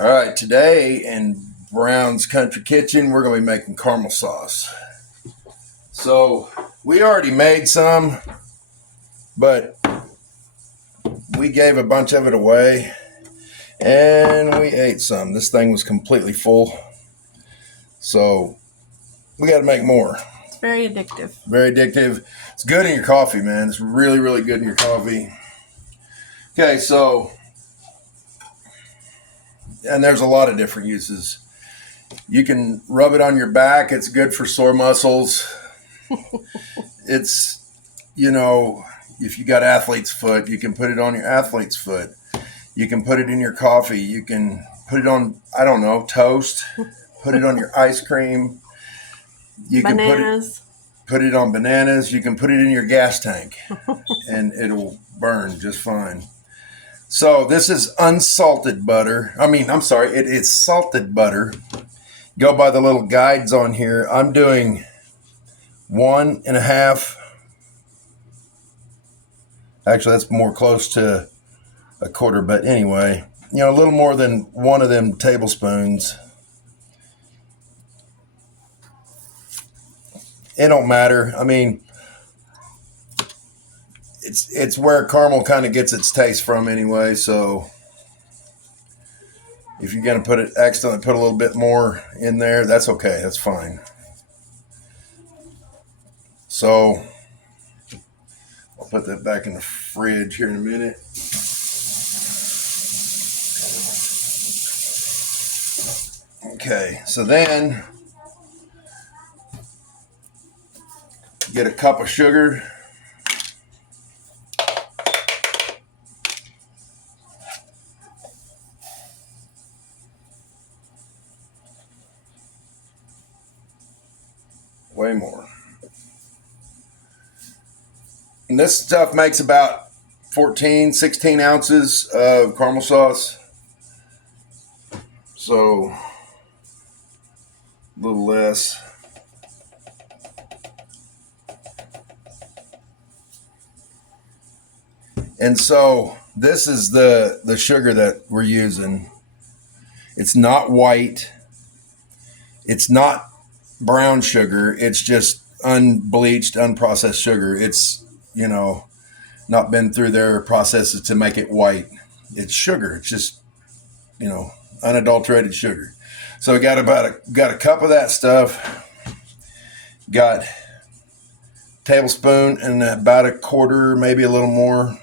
All right, today in Brown's Country Kitchen, we're going to be making caramel sauce. So we already made some, but we gave a bunch of it away and we ate some. This thing was completely full. So we got to make more. It's very addictive. Very addictive. It's good in your coffee, man. It's really, really good in your coffee. Okay, so, and there's a lot of different uses. You can rub it on your back. It's good for sore muscles. It's, if you got athlete's foot, you can put it on your athlete's foot. You can put it in your coffee. You can put it on, toast. Put it on your ice cream. You Bananas. can put it on bananas. You can put it in your gas tank and it'll burn just fine. So this is unsalted butter. It is salted butter. Go by the little guides on here. I'm doing 1.5. Actually, that's more close to a quarter, but anyway, a little more than one of them tablespoons. It don't matter. It's where caramel kind of gets its taste from anyway. So if you're going to accidentally put a little bit more in there, that's okay. That's fine. So I'll put that back in the fridge here in a minute. Okay, so then get a cup of sugar. Way more. And this stuff makes about 14, 16 ounces of caramel sauce. So a little less. And so this is the sugar that we're using. It's not white. It's not brown sugar. It's just unbleached, unprocessed sugar. It's, not been through their processes to make it white. It's sugar. It's just, unadulterated sugar. So we got a cup of that stuff. Got a tablespoon and about a quarter, maybe a little more,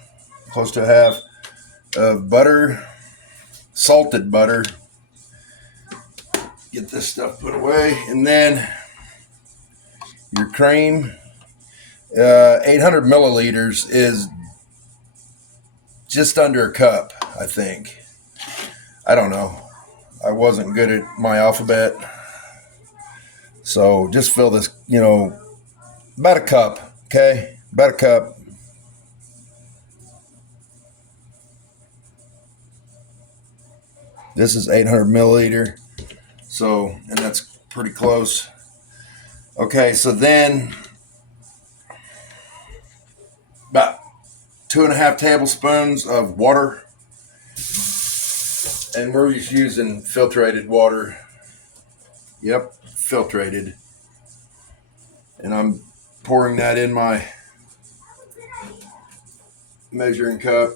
close to a half of butter, salted butter. Get this stuff put away, and then your cream. 800 milliliters is just under a cup, I think. I don't know. I wasn't good at my alphabet. So just fill this, about a cup, okay? About a cup. This is 800 milliliter. So, and that's pretty close. Okay, so then about 2.5 tablespoons of water. And we're just using filtrated water. Yep, filtrated. And I'm pouring that in my measuring cup.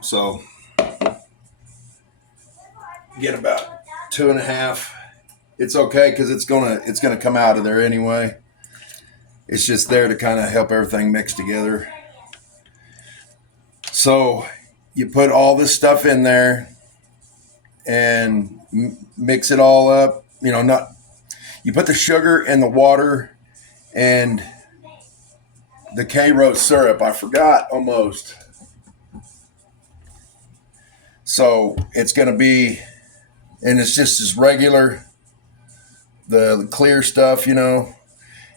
So get about 2.5. It's okay because it's gonna come out of there anyway. It's just there to kind of help everything mix together. So you put all this stuff in there and mix it all up. You put the sugar and the water and the K-Rose syrup. I forgot almost. So it's going to be, and it's just as regular, the clear stuff,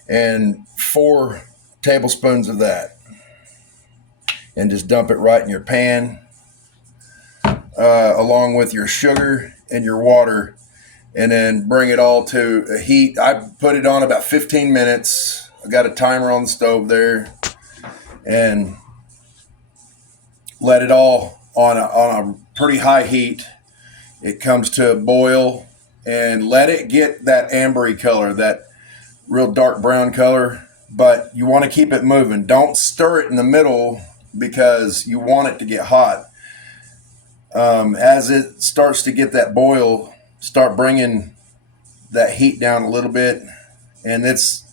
and 4 tablespoons of that. And just dump it right in your pan, along with your sugar and your water, and then bring it all to a heat. I put it on about 15 minutes. I got a timer on the stove there, and let it all on a pretty high heat. it comes to a boil, and let it get that ambery color, that real dark brown color. But you want to keep it moving. Don't stir it in the middle because you want it to get hot. As it starts to get that boil, start bringing that heat down a little bit, and it's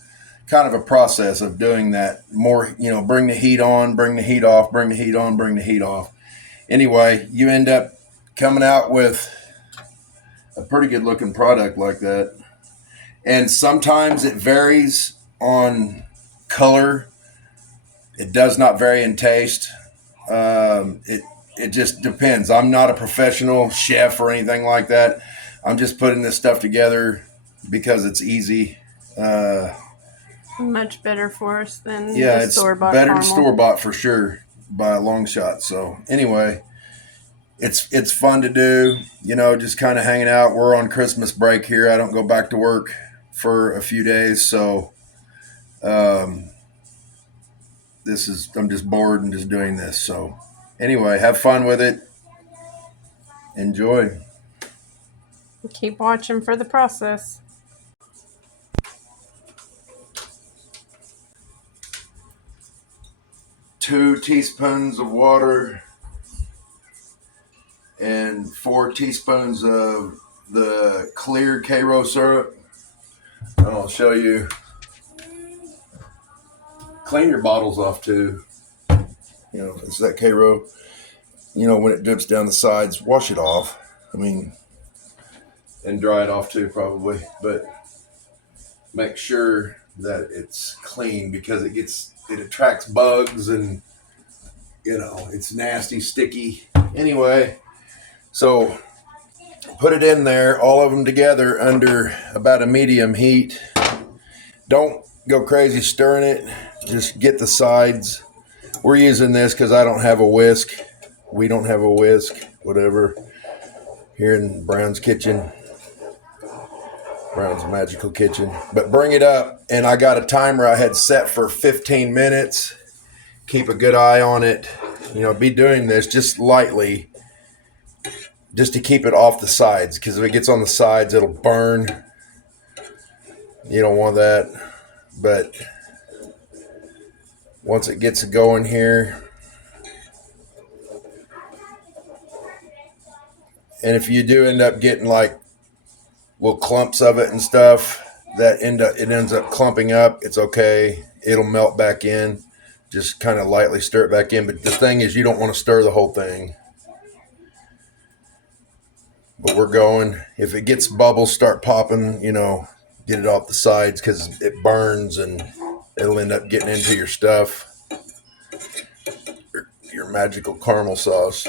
kind of a process of doing that. More, bring the heat on, bring the heat off, bring the heat on, bring the heat off. Anyway, you end up coming out with a pretty good looking product like that. And sometimes it varies on color. It does not vary in taste. It just depends. I'm not a professional chef or anything like that. I'm just putting this stuff together because it's easy. Much better for us than Yeah, the it's store-bought better caramel. than store-bought for sure by a long shot. So anyway, it's fun to do, just kind of hanging out. We're on Christmas break here. I don't go back to work for a few days, so I'm just bored and just doing this. So anyway, have fun with it. Enjoy. Keep watching for the process. Two teaspoons of water and 4 teaspoons of the clear Karo syrup. And I'll show you. Clean your bottles off too. It's that Karo. When it drips down the sides, wash it off. And dry it off too, probably. But make sure that it's clean because it attracts bugs and, it's nasty, sticky. Anyway, so put it in there, all of them together under about a medium heat. Don't go crazy stirring it. Just get the sides. We're using this because I don't have a whisk. We don't have a whisk, whatever, here in Brown's kitchen. Brown's Magical Kitchen. But bring it up, and I got a timer I had set for 15 minutes. Keep a good eye on it. Be doing this just lightly, just to keep it off the sides, because if it gets on the sides, it'll burn. You don't want that. But once it gets going here, and if you do end up getting like little clumps of it and stuff that ends up clumping up, it's okay. It'll melt back in. Just kind of lightly stir it back in. But the thing is, you don't want to stir the whole thing. But we're going. If it gets bubbles start popping, get it off the sides because it burns and it'll end up getting into your stuff. Your magical caramel sauce.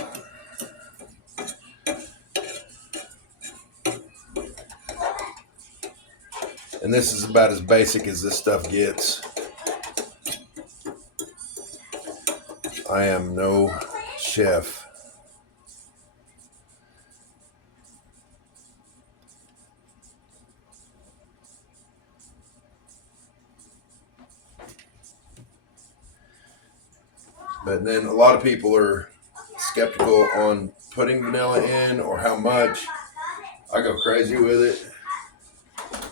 And this is about as basic as this stuff gets. I am no chef. But then a lot of people are skeptical on putting vanilla in or how much. I go crazy with it.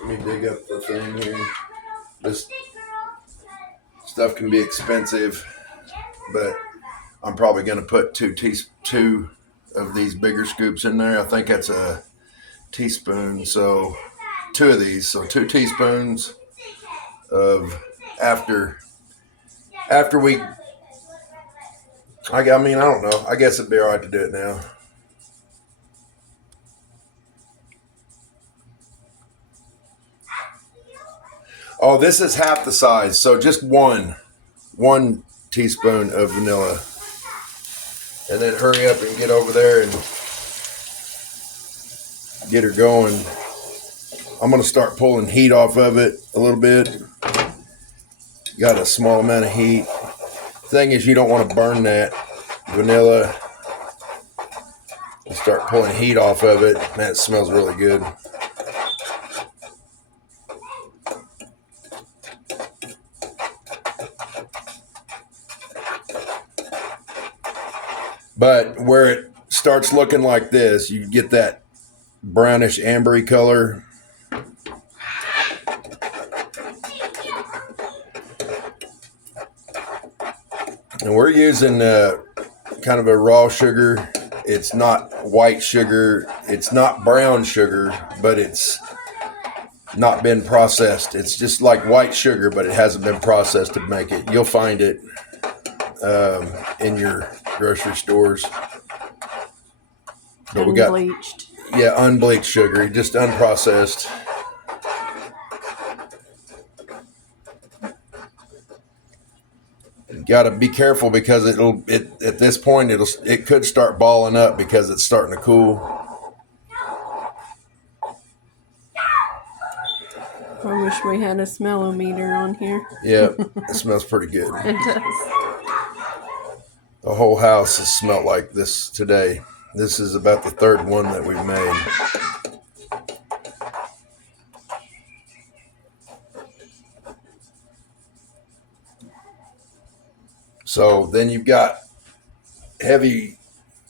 Let me dig up the thing here. This stuff can be expensive, but I'm probably going to put two of these bigger scoops in there. I think that's a teaspoon. So 2 of these. So 2 teaspoons of after we. I don't know. I guess it'd be all right to do it now. Oh, this is half the size. So just one teaspoon of vanilla. And then hurry up and get over there and get her going. I'm going to start pulling heat off of it a little bit. Got a small amount of heat. Thing is, you don't want to burn that vanilla. You start pulling heat off of it. Man, it smells really good. But where it starts looking like this, you get that brownish ambery color. And we're using kind of a raw sugar. It's not white sugar. It's not brown sugar, but it's not been processed. It's just like white sugar, but it hasn't been processed to make it. You'll find it in your grocery stores. But Unbleached. Unbleached sugar, just unprocessed. You got to be careful because at this point it could start balling up because it's starting to cool. I wish we had a smellometer on here. Yeah, it smells pretty good. It does. The whole house has smelled like this today. This is about the third one that we've made. So then you've got heavy,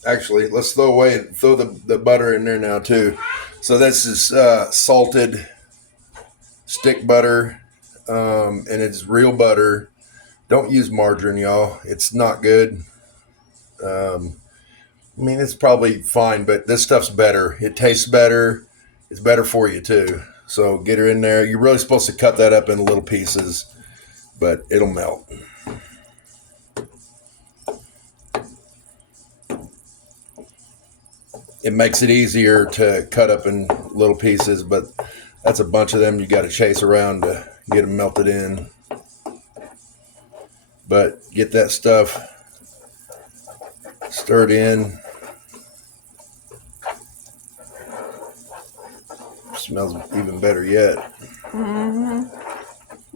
actually, let's throw the butter in there now too. So this is salted stick butter, and it's real butter. Don't use margarine, y'all. It's not good. I mean, it's probably fine, but this stuff's better. It tastes better. It's better for you too. So get her in there. You're really supposed to cut that up into little pieces, but it'll melt. It makes it easier to cut up in little pieces, but that's a bunch of them you got to chase around to get them melted in. But get that stuff stirred in. Smells even better yet. Mm-hmm.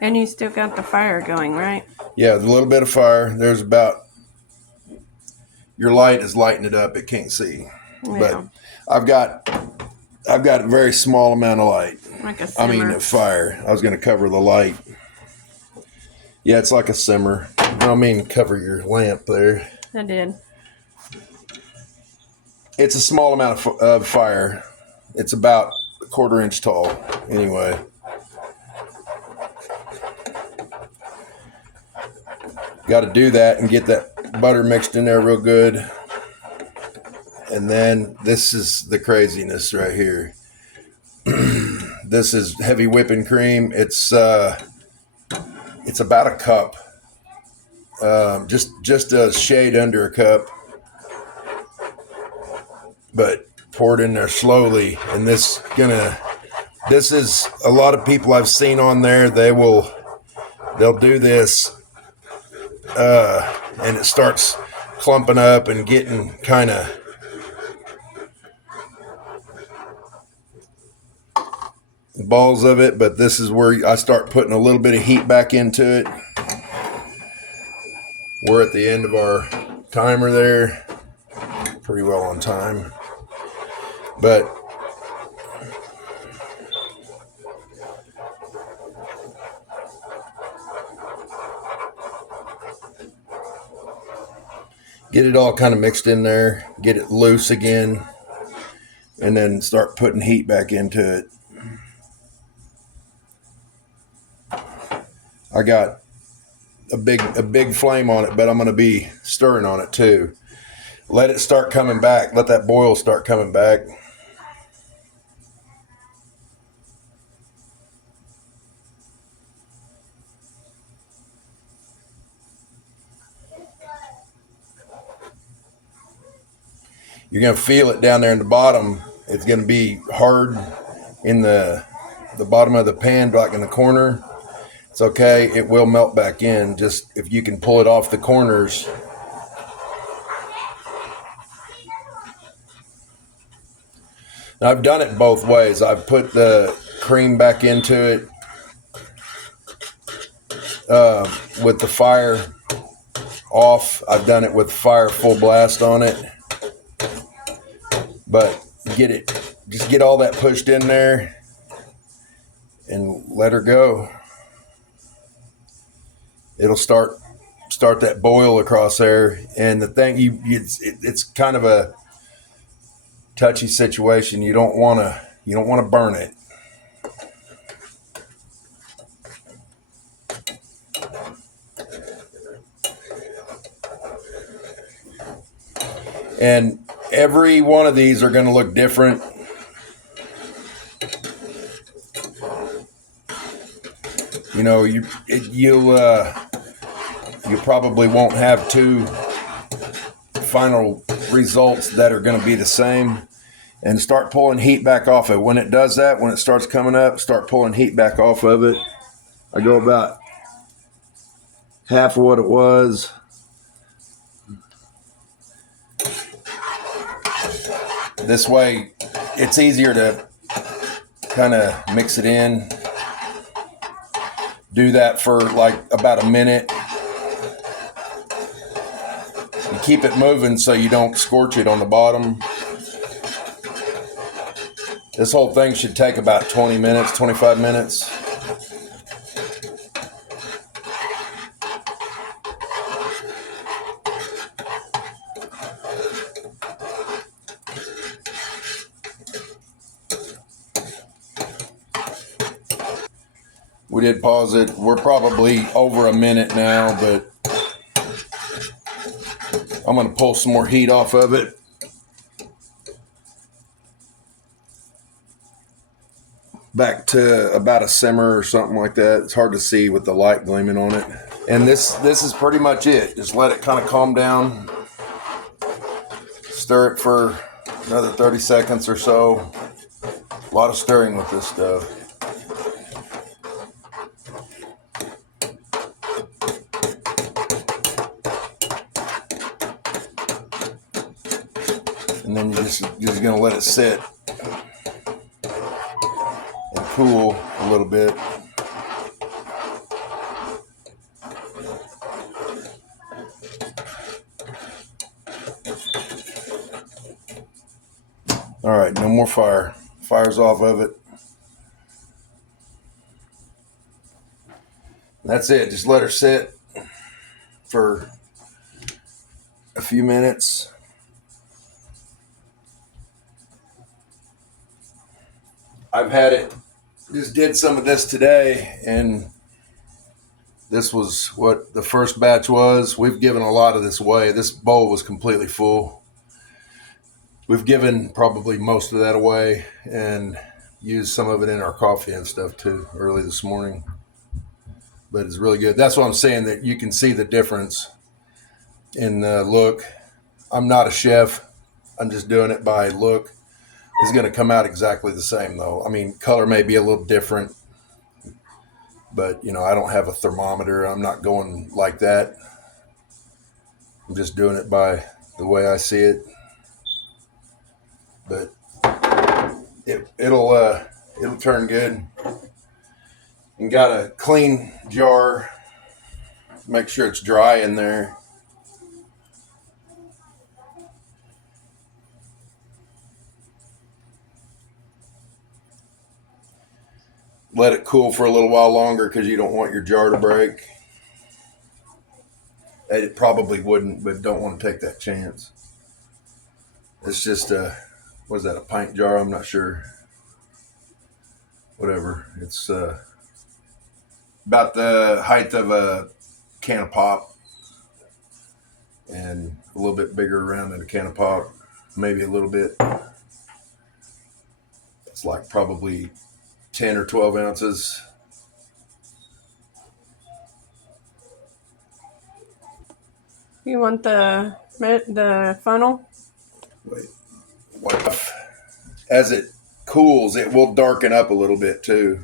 And you still got the fire going, right? Yeah, a little bit of fire. There's about, your light is lighting it up. It can't see. Yeah. But I've got a very small amount of light. Like a simmer. Of fire. I was going to cover the light. Yeah, it's like a simmer. I mean, cover your lamp there. I did. It's a small amount of fire. It's about a 1/4 inch tall. Anyway. Got to do that and get that butter mixed in there real good. And then this is the craziness right here. This is heavy whipping cream. It's about a cup. Just a shade under a cup. But pour it in there slowly. And this is a lot of people I've seen on there. They'll do this. And it starts clumping up and getting kind of balls of it, but this is where I start putting a little bit of heat back into it. We're at the end of our timer there. Pretty well on time. But get it all kind of mixed in there, get it loose again, and then start putting heat back into it. I got a big flame on it, but I'm going to be stirring on it too. Let it start coming back. Let that boil start coming back. You're going to feel it down there in the bottom. It's going to be hard in the bottom of the pan, like in the corner. It's okay. It will melt back in. Just if you can pull it off the corners. Now, I've done it both ways. I've put the cream back into it with the fire off. I've done it with fire full blast on it. But just get all that pushed in there and let her go. It'll start that boil across there. And the thing, it's kind of a touchy situation. You don't want to burn it. And every one of these are going to look different. You know, you probably won't have two final results that are going to be the same. And start pulling heat back off it. When it does that, when it starts coming up, start pulling heat back off of it. I go about half of what it was. This way, it's easier to kind of mix it in. Do that for like about a minute. You keep it moving so you don't scorch it on the bottom. This whole thing should take about 20 minutes, 25 minutes. We did pause it. We're probably over a minute now, but I'm going to pull some more heat off of it. Back to about a simmer or something like that. It's hard to see with the light gleaming on it. And this is pretty much it. Just let it kind of calm down. Stir it for another 30 seconds or so. A lot of stirring with this stuff. And then you're just going to let it sit and cool a little bit. All right, no more fire. Fire's off of it. That's it. Just let her sit for a few minutes. I've had it, just did some of this today, and this was what the first batch was. We've given a lot of this away. This bowl was completely full. We've given probably most of that away and used some of it in our coffee and stuff too early this morning. But it's really good. That's what I'm saying, that you can see the difference in the look. I'm not a chef. I'm just doing it by look. It's going to come out exactly the same though. I mean, color may be a little different, but you know, I don't have a thermometer. I'm not going like that. I'm just doing it by the way I see it. But it'll turn good. And got a clean jar. Make sure it's dry in there. Let it cool for a little while longer because you don't want your jar to break. It probably wouldn't, but don't want to take that chance. It's just what is that, a pint jar? I'm not sure. Whatever. It's about the height of a can of pop and a little bit bigger around than a can of pop. Maybe a little bit. It's like probably 10 or 12 ounces. You want the funnel? Wait. As it cools, it will darken up a little bit too.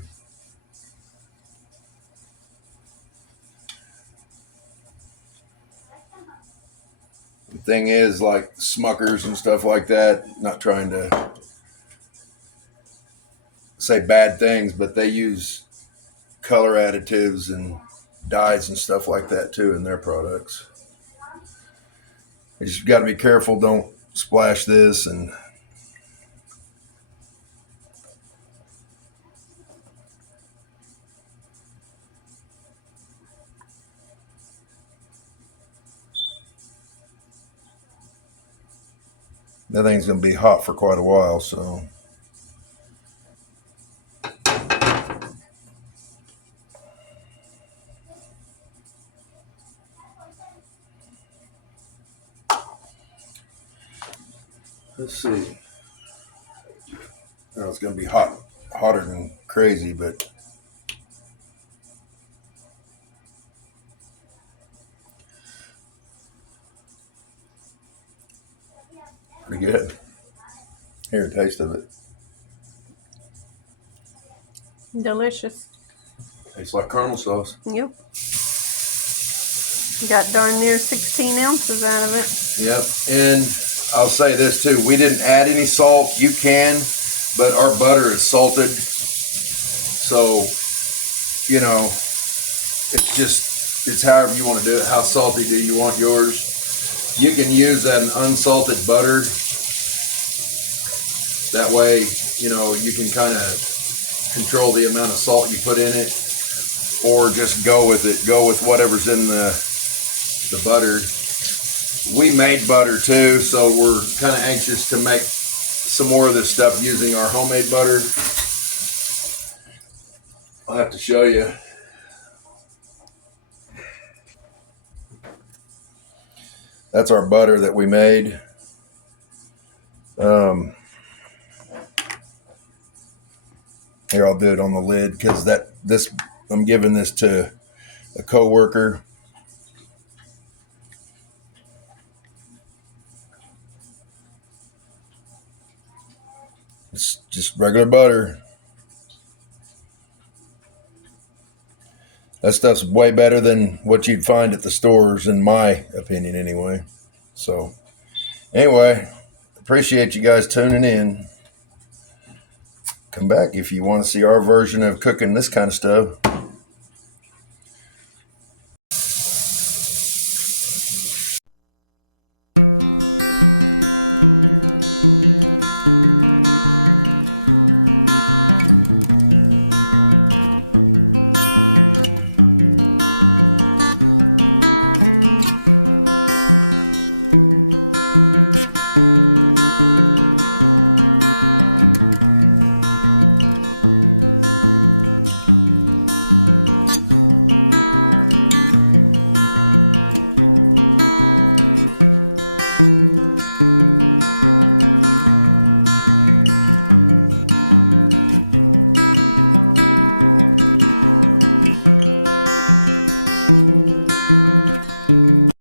The thing is, like Smuckers and stuff like that, not trying to say bad things, but they use color additives and dyes and stuff like that too in their products. You just got to be careful. Don't splash this and That thing's going to be hot for quite a while, so. Let's see. Oh, it's going to be hotter than crazy, but pretty good. Here, a taste of it. Delicious. Tastes like caramel sauce. Yep. Got darn near 16 ounces out of it. Yep. And I'll say this too. We didn't add any salt. You can, but our butter is salted. So, you know, it's however you want to do it. How salty do you want yours? You can use an unsalted butter. That way, you know, you can kind of control the amount of salt you put in it, or just go with it. Go with whatever's in the butter. We made butter too, so we're kind of anxious to make some more of this stuff using our homemade butter. I'll have to show you. That's our butter that we made. Here, I'll do it on the lid because I'm giving this to a coworker. It's just regular butter. That stuff's way better than what you'd find at the stores, in my opinion, anyway. So, anyway, appreciate you guys tuning in. Come back if you want to see our version of cooking this kind of stuff.